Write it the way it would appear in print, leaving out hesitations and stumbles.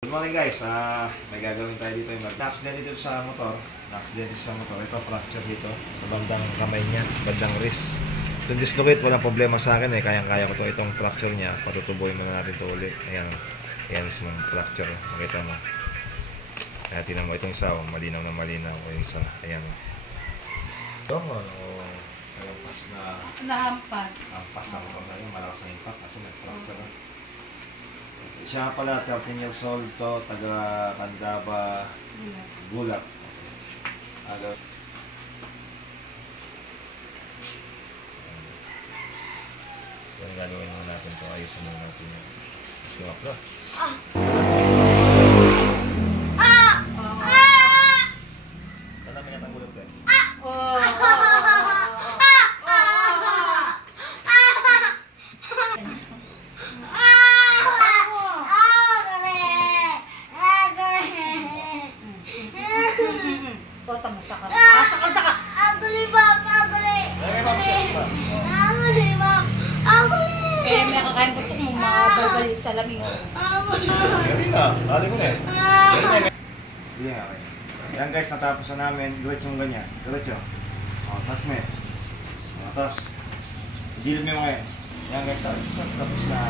Good morning guys, may gagawin tayo dito yung na-accident dito sa motor. Ito, fracture dito sa bandang kamay niya, bandang wrist. Itong dislocate, walang problema sa akin kayang-kaya ko to. Itong fracture niya, patutubuhin muna natin ito ulit. Ayan mismo fracture, makita mo. Kaya tinan mo itong isa, malinaw na malinaw yung isa. Ayan. Ito, nahampas na. Nahampas ang motor na yun, malakas ang impact kasi nag-fracture. Siya pala 13 years old to, taga Candaba, Bulak. Yung gagawin mo natin ito, ayusin mo natin yun. Sige mga plus. Talamin natin ang gulog tayo. May kakain ko itong mga bagal sa lamig. Galing na, kali ko na eh. Sige nga kayo. Yan guys, natapos na namin. Diretso yung ganyan. Diretso. Tas mo eh. Tas. Gilid mo yung mga yan. Yan guys, tapos na.